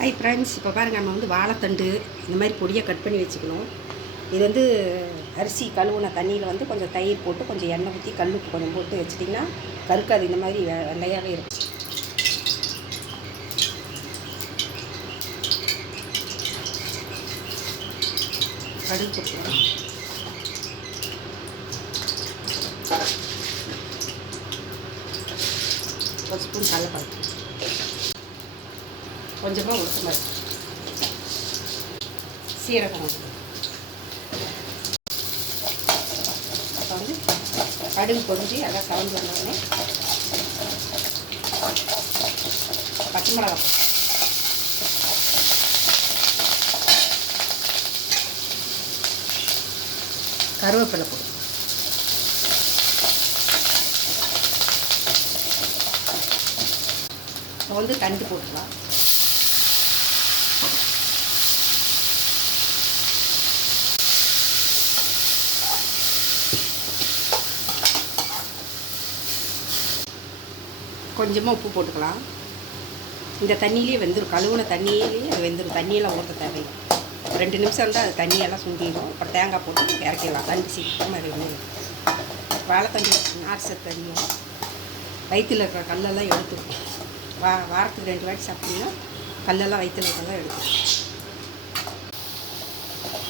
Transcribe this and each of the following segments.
Hi friends, இப்போ பாருங்கள், நம்ம வந்து வாழைத்தண்டு இந்த மாதிரி பொடியாக கட் பண்ணி வச்சுக்கணும். இது வந்து அரிசி கழுவுன தண்ணியில் வந்து கொஞ்சம் தயிர் போட்டு கொஞ்சம் எண்ணெய் ஊற்றி கல்லுப்பு கொஞ்சம் போட்டு வச்சிட்டிங்கன்னா கருக்காது. இந்த மாதிரி வெள்ளையாகவே இருக்கும். கடுகு போட்டுக்கலாம். ஒரு ஸ்பூன் கடலைப்பருப்பு, கொஞ்சமாக உளுத்த மாதிரி சீரகம். அப்போ வந்து கடுகு பொரிஞ்சு எல்லாம் கலந்து வந்தோடனே பச்சை மிளகா, கருவேப்பிலை போடும். இப்போ வந்து தண்டு போட்டுக்கலாம். கொஞ்சமாக உப்பு போட்டுக்கலாம். இந்த தண்ணியிலே வெந்துடும், கழுவுன தண்ணியிலேயே அது வெந்துடும். தண்ணியெல்லாம் ஊற்ற தேவையில்லை. 2 நிமிஷம் இருந்தால் அது தண்ணியெல்லாம் சுண்டிடும். அப்புறம் தேங்காய் போட்டு இறக்கிடலாம். தண்ணி சீக்கிரமாக வெந்துடும். வாழைத்தண்டு நார் சத்து அதிகம், வயிற்றில் இருக்கிற கல்லெல்லாம் எடுத்துக்கும். வாரத்துக்கு 2 வாட்டி சாப்பிட்டீங்கன்னா கல்லெல்லாம் வயிற்றில் இருக்கிறதெல்லாம் எடுத்துக்கும்.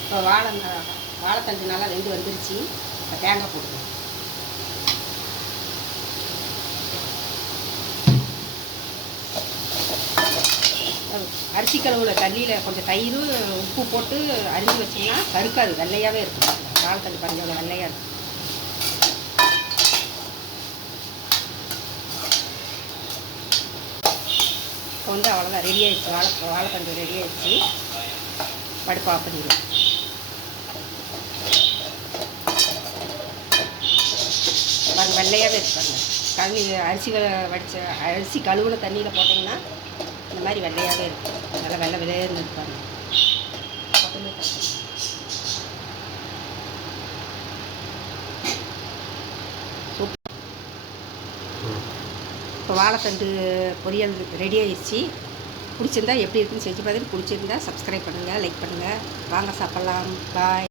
இப்போ வாழைத்தண்டு நல்லா வெந்து வந்துருச்சு. இப்போ தேங்காய் போட்டுக்கலாம். அரிசி கழுவுல தண்ணியில் கொஞ்சம் தயிர் உப்பு போட்டு அரிஞ்சு வச்சிங்கன்னா கருக்காது, வெள்ளையாகவே இருக்கும். வாழைத்தண்டு பாருங்க அவ்வளோ வெள்ளையாக இருக்கும். இப்போ வந்து அவ்வளோதான், ரெடி ஆகிடுச்சு. வாழைத்தண்டு ரெடி ஆகிடுச்சு. படுப்பு ஆஃப் பண்ணிடுவோம். பாருங்க வெள்ளையாகவே இருப்பாங்க. அரிசி கழுவுல தண்ணியில் போட்டிங்கன்னா இந்த மாதிரி வெள்ளையாகவே இருக்கும். நல்லா வெள்ளை விளையாடுன்னு இருப்பாங்க. இப்போ வாழைத்தண்டு பொரியல் ரெடி ஆகிடுச்சு. பிடிச்சிருந்தா எப்படி இருக்குன்னு செஞ்சு பார்த்துட்டு பிடிச்சிருந்தா சப்ஸ்கிரைப் பண்ணுங்கள், லைக் பண்ணுங்கள். வாங்க சாப்பிட்லாம். பாய்.